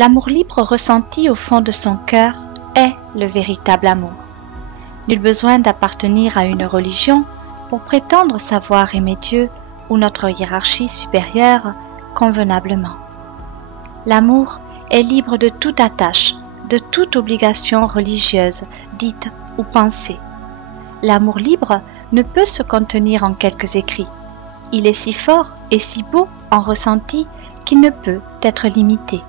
L'amour libre ressenti au fond de son cœur est le véritable amour. Nul besoin d'appartenir à une religion pour prétendre savoir aimer Dieu ou notre hiérarchie supérieure convenablement. L'amour est libre de toute attache, de toute obligation religieuse, dite ou pensée. L'amour libre ne peut se contenir en quelques écrits. Il est si fort et si beau en ressenti qu'il ne peut être limité.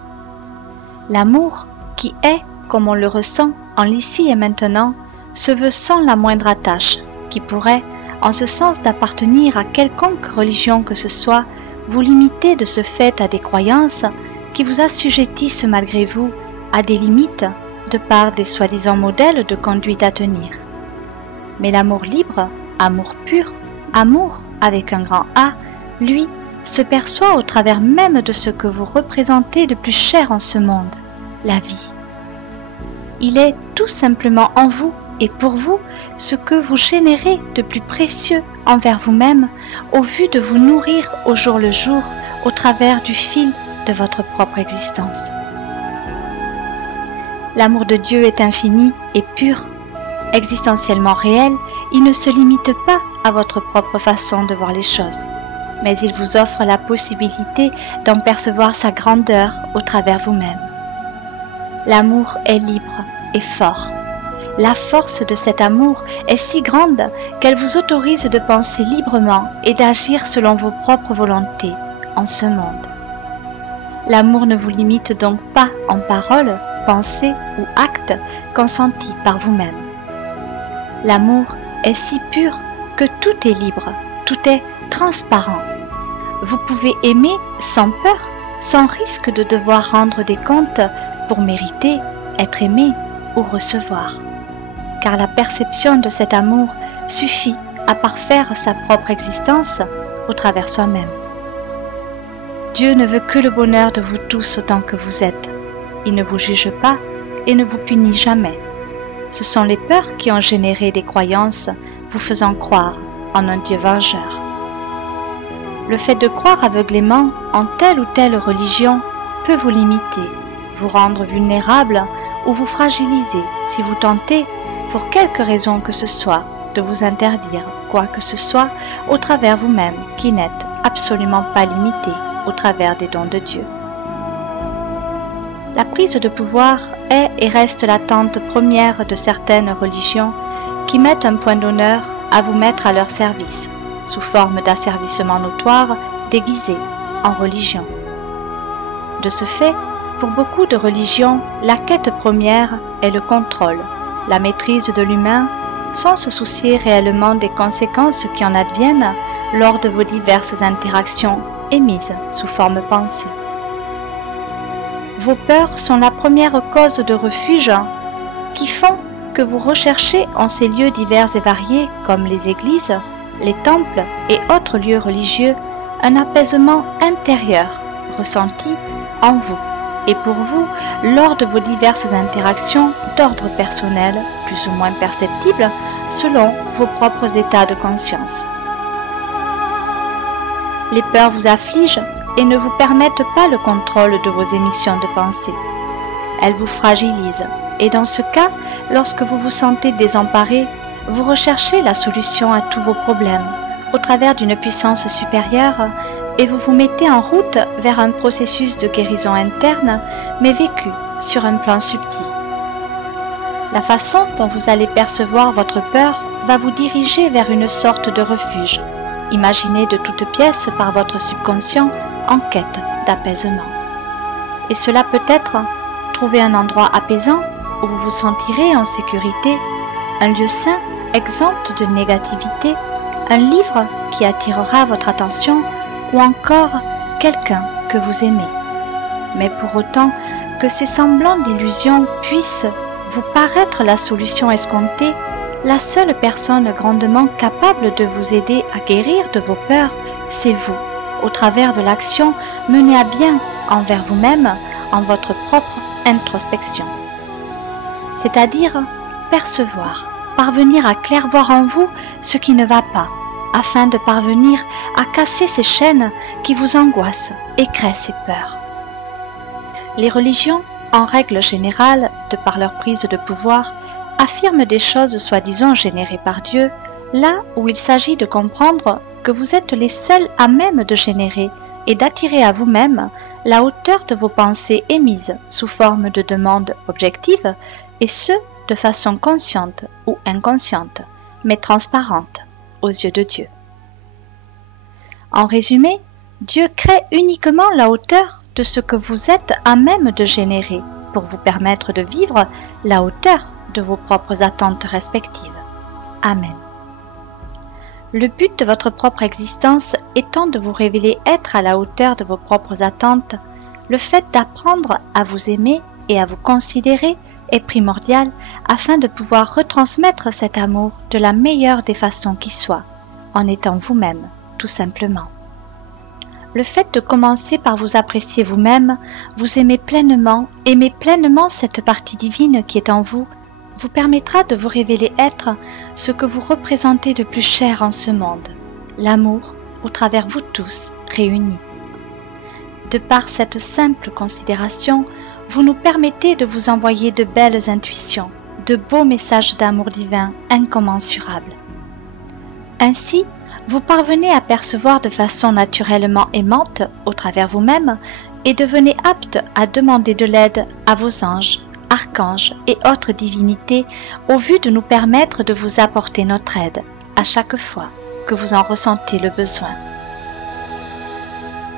L'amour, qui est, comme on le ressent en l'ici et maintenant, se veut sans la moindre attache, qui pourrait, en ce sens d'appartenir à quelconque religion que ce soit, vous limiter de ce fait à des croyances qui vous assujettissent malgré vous à des limites de par des soi-disant modèles de conduite à tenir. Mais l'amour libre, amour pur, amour avec un grand A, lui, se perçoit au travers même de ce que vous représentez de plus cher en ce monde, la vie. Il est tout simplement en vous et pour vous ce que vous générez de plus précieux envers vous-même au vu de vous nourrir au jour le jour au travers du fil de votre propre existence. L'amour de Dieu est infini et pur. Existentiellement réel, il ne se limite pas à votre propre façon de voir les choses, mais il vous offre la possibilité d'en percevoir sa grandeur au travers vous-même. L'amour est libre et fort. La force de cet amour est si grande qu'elle vous autorise de penser librement et d'agir selon vos propres volontés en ce monde. L'amour ne vous limite donc pas en paroles, pensées ou actes consentis par vous-même. L'amour est si pur que tout est libre, tout est transparent. Vous pouvez aimer sans peur, sans risque de devoir rendre des comptes pour mériter, être aimé ou recevoir. Car la perception de cet amour suffit à parfaire sa propre existence au travers soi-même. Dieu ne veut que le bonheur de vous tous autant que vous êtes. Il ne vous juge pas et ne vous punit jamais. Ce sont les peurs qui ont généré des croyances vous faisant croire en un Dieu vengeur. Le fait de croire aveuglément en telle ou telle religion peut vous limiter, vous rendre vulnérable ou vous fragiliser si vous tentez, pour quelque raison que ce soit, de vous interdire quoi que ce soit au travers vous-même qui n'êtes absolument pas limité au travers des dons de Dieu. La prise de pouvoir est et reste l'attente première de certaines religions qui mettent un point d'honneur à vous mettre à leur service, sous forme d'asservissement notoire déguisé en religion. De ce fait, pour beaucoup de religions, la quête première est le contrôle, la maîtrise de l'humain, sans se soucier réellement des conséquences qui en adviennent lors de vos diverses interactions émises sous forme pensée. Vos peurs sont la première cause de refuge qui font que vous recherchez en ces lieux divers et variés comme les églises, les temples et autres lieux religieux un apaisement intérieur ressenti en vous et pour vous lors de vos diverses interactions d'ordre personnel plus ou moins perceptibles selon vos propres états de conscience. Les peurs vous affligent et ne vous permettent pas le contrôle de vos émissions de pensée. Elles vous fragilisent et dans ce cas, lorsque vous vous sentez désemparé, vous recherchez la solution à tous vos problèmes au travers d'une puissance supérieure et vous vous mettez en route vers un processus de guérison interne mais vécu sur un plan subtil. La façon dont vous allez percevoir votre peur va vous diriger vers une sorte de refuge, imaginé de toutes pièces par votre subconscient en quête d'apaisement. Et cela peut être trouver un endroit apaisant où vous vous sentirez en sécurité, un lieu sain, exempt de négativité, un livre qui attirera votre attention ou encore quelqu'un que vous aimez. Mais pour autant que ces semblants d'illusions puissent vous paraître la solution escomptée, la seule personne grandement capable de vous aider à guérir de vos peurs, c'est vous, au travers de l'action menée à bien envers vous-même en votre propre introspection. C'est-à-dire percevoir, parvenir à clairvoir en vous ce qui ne va pas, afin de parvenir à casser ces chaînes qui vous angoissent et créent ces peurs. Les religions, en règle générale, de par leur prise de pouvoir, affirment des choses soi-disant générées par Dieu, là où il s'agit de comprendre que vous êtes les seuls à même de générer et d'attirer à vous-même la hauteur de vos pensées émises sous forme de demandes objectives, et ce, de façon consciente ou inconsciente, mais transparente aux yeux de Dieu. En résumé, Dieu crée uniquement la hauteur de ce que vous êtes à même de générer pour vous permettre de vivre la hauteur de vos propres attentes respectives. Amen. Le but de votre propre existence étant de vous révéler être à la hauteur de vos propres attentes, le fait d'apprendre à vous aimer et à vous considérer est primordial afin de pouvoir retransmettre cet amour de la meilleure des façons qui soit, en étant vous-même, tout simplement. Le fait de commencer par vous apprécier vous-même, vous aimer pleinement cette partie divine qui est en vous, vous permettra de vous révéler être ce que vous représentez de plus cher en ce monde, l'amour au travers vous tous réunis. De par cette simple considération, vous nous permettez de vous envoyer de belles intuitions, de beaux messages d'amour divin incommensurables. Ainsi, vous parvenez à percevoir de façon naturellement aimante au travers vous-même et devenez apte à demander de l'aide à vos anges, archanges et autres divinités au vu de nous permettre de vous apporter notre aide à chaque fois que vous en ressentez le besoin.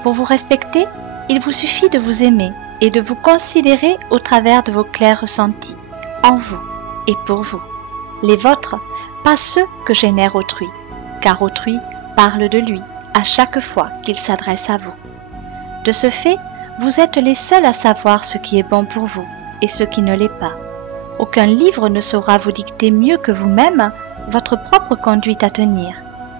Pour vous respecter, il vous suffit de vous aimer et de vous considérer au travers de vos clairs ressentis, en vous et pour vous, les vôtres, pas ceux que génère autrui, car autrui parle de lui à chaque fois qu'il s'adresse à vous. De ce fait, vous êtes les seuls à savoir ce qui est bon pour vous et ce qui ne l'est pas. Aucun livre ne saura vous dicter mieux que vous-même votre propre conduite à tenir,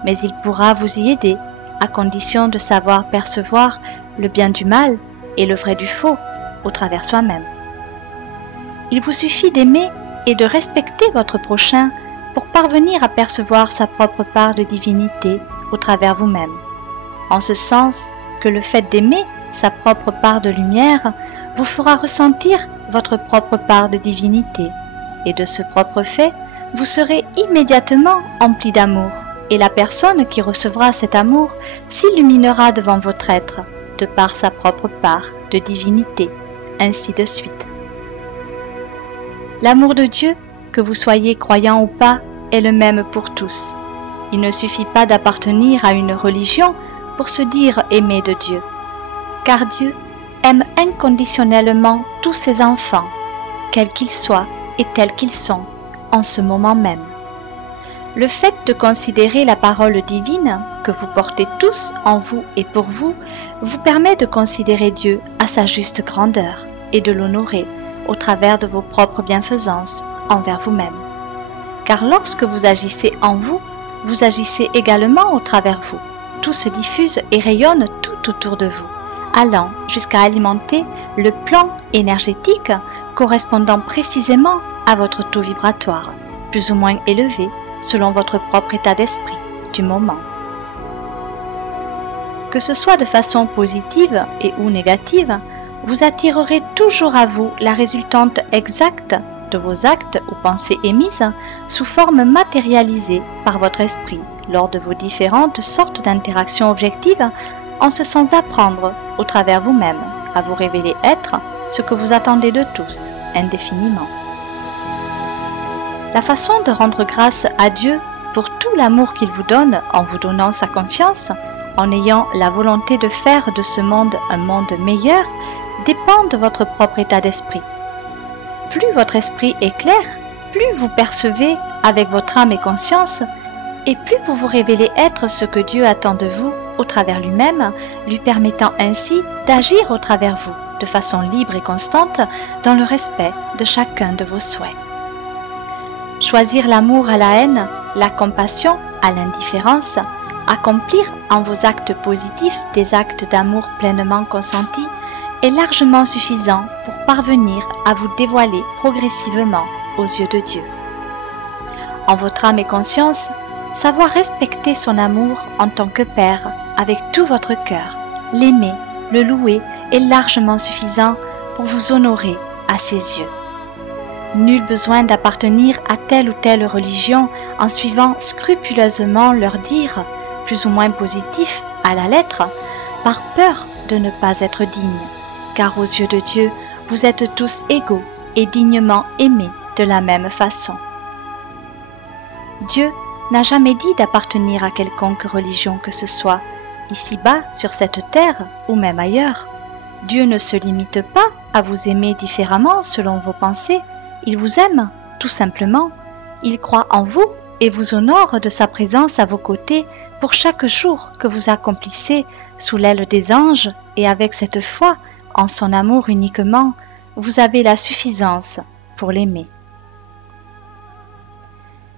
mais il pourra vous y aider, à condition de savoir percevoir le bien du mal et le vrai du faux au travers soi-même. Il vous suffit d'aimer et de respecter votre prochain pour parvenir à percevoir sa propre part de divinité au travers vous-même, en ce sens que le fait d'aimer sa propre part de lumière vous fera ressentir votre propre part de divinité, et de ce propre fait, vous serez immédiatement empli d'amour, et la personne qui recevra cet amour s'illuminera devant votre être, de par sa propre part de divinité, ainsi de suite. L'amour de Dieu, que vous soyez croyant ou pas, est le même pour tous. Il ne suffit pas d'appartenir à une religion pour se dire aimé de Dieu, car Dieu aime inconditionnellement tous ses enfants, quels qu'ils soient et tels qu'ils sont, en ce moment même. Le fait de considérer la parole divine que vous portez tous en vous et pour vous, vous permet de considérer Dieu à sa juste grandeur et de l'honorer au travers de vos propres bienfaisances envers vous-même. Car lorsque vous agissez en vous, vous agissez également au travers vous. Tout se diffuse et rayonne tout autour de vous, allant jusqu'à alimenter le plan énergétique correspondant précisément à votre taux vibratoire, plus ou moins élevé selon votre propre état d'esprit du moment. Que ce soit de façon positive et ou négative, vous attirerez toujours à vous la résultante exacte de vos actes ou pensées émises sous forme matérialisée par votre esprit lors de vos différentes sortes d'interactions objectives, en ce sens d'apprendre au travers vous-même à vous révéler être ce que vous attendez de tous indéfiniment. La façon de rendre grâce à Dieu pour tout l'amour qu'il vous donne en vous donnant sa confiance, en ayant la volonté de faire de ce monde un monde meilleur, dépend de votre propre état d'esprit. Plus votre esprit est clair, plus vous percevez avec votre âme et conscience, et plus vous vous révélez être ce que Dieu attend de vous au travers lui-même, lui permettant ainsi d'agir au travers vous de façon libre et constante dans le respect de chacun de vos souhaits. Choisir l'amour à la haine, la compassion à l'indifférence, accomplir en vos actes positifs des actes d'amour pleinement consentis est largement suffisant pour parvenir à vous dévoiler progressivement aux yeux de Dieu. En votre âme et conscience, savoir respecter son amour en tant que Père avec tout votre cœur, l'aimer, le louer est largement suffisant pour vous honorer à ses yeux. Nul besoin d'appartenir à telle ou telle religion en suivant scrupuleusement leurs dires, plus ou moins positifs à la lettre, par peur de ne pas être digne, car aux yeux de Dieu, vous êtes tous égaux et dignement aimés de la même façon. Dieu n'a jamais dit d'appartenir à quelconque religion que ce soit, ici-bas sur cette terre ou même ailleurs. Dieu ne se limite pas à vous aimer différemment selon vos pensées. Il vous aime, tout simplement. Il croit en vous et vous honore de sa présence à vos côtés pour chaque jour que vous accomplissez sous l'aile des anges, et avec cette foi en son amour uniquement, vous avez la suffisance pour l'aimer.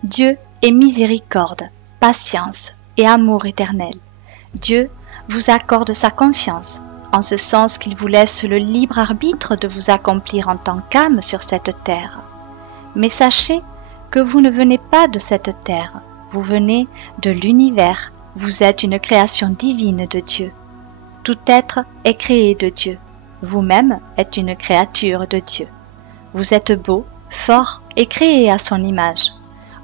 Dieu est miséricorde, patience et amour éternel. Dieu vous accorde sa confiance, en ce sens qu'il vous laisse le libre arbitre de vous accomplir en tant qu'âme sur cette terre. Mais sachez que vous ne venez pas de cette terre, vous venez de l'univers, vous êtes une création divine de Dieu. Tout être est créé de Dieu, vous-même êtes une créature de Dieu. Vous êtes beau, fort et créé à son image.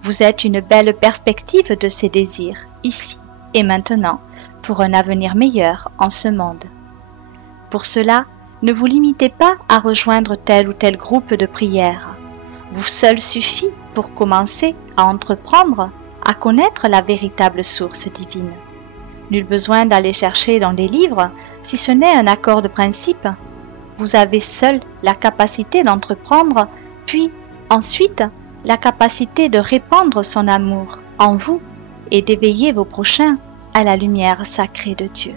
Vous êtes une belle perspective de ses désirs, ici et maintenant, pour un avenir meilleur en ce monde. Pour cela, ne vous limitez pas à rejoindre tel ou tel groupe de prière. Vous seul suffit pour commencer à entreprendre, à connaître la véritable source divine. Nul besoin d'aller chercher dans les livres, si ce n'est un accord de principe. Vous avez seul la capacité d'entreprendre, puis ensuite la capacité de répandre son amour en vous et d'éveiller vos prochains à la lumière sacrée de Dieu.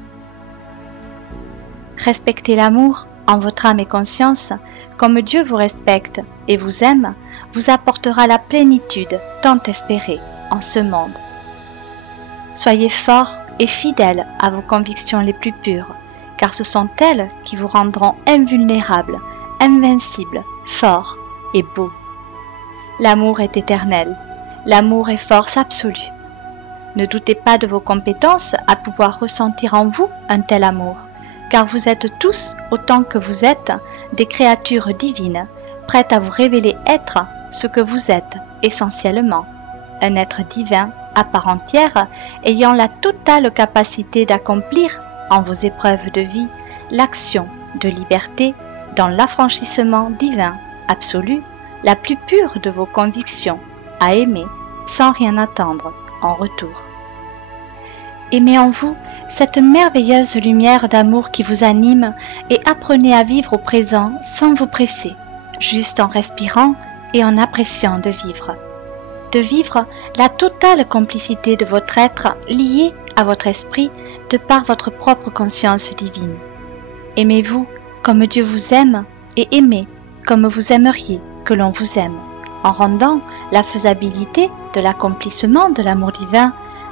Respectez l'amour en votre âme et conscience, comme Dieu vous respecte et vous aime, vous apportera la plénitude tant espérée en ce monde. Soyez forts et fidèles à vos convictions les plus pures, car ce sont elles qui vous rendront invulnérables, invincibles, forts et beaux. L'amour est éternel, l'amour est force absolue. Ne doutez pas de vos compétences à pouvoir ressentir en vous un tel amour, car vous êtes tous, autant que vous êtes, des créatures divines, prêtes à vous révéler être ce que vous êtes essentiellement, un être divin à part entière, ayant la totale capacité d'accomplir, en vos épreuves de vie, l'action de liberté dans l'affranchissement divin, absolu, la plus pure de vos convictions, à aimer sans rien attendre en retour. Aimez en vous cette merveilleuse lumière d'amour qui vous anime et apprenez à vivre au présent sans vous presser, juste en respirant et en appréciant de vivre. De vivre la totale complicité de votre être lié à votre esprit de par votre propre conscience divine. Aimez-vous comme Dieu vous aime et aimez comme vous aimeriez que l'on vous aime, en rendant la faisabilité de l'accomplissement de l'amour divin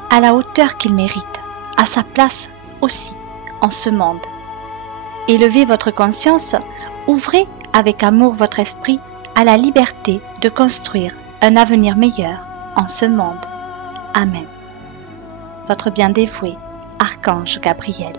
à la hauteur qu'il mérite, à sa place aussi en ce monde. Élevez votre conscience, ouvrez avec amour votre esprit à la liberté de construire un avenir meilleur en ce monde. Amen. Votre bien dévoué, Archange Gabriel.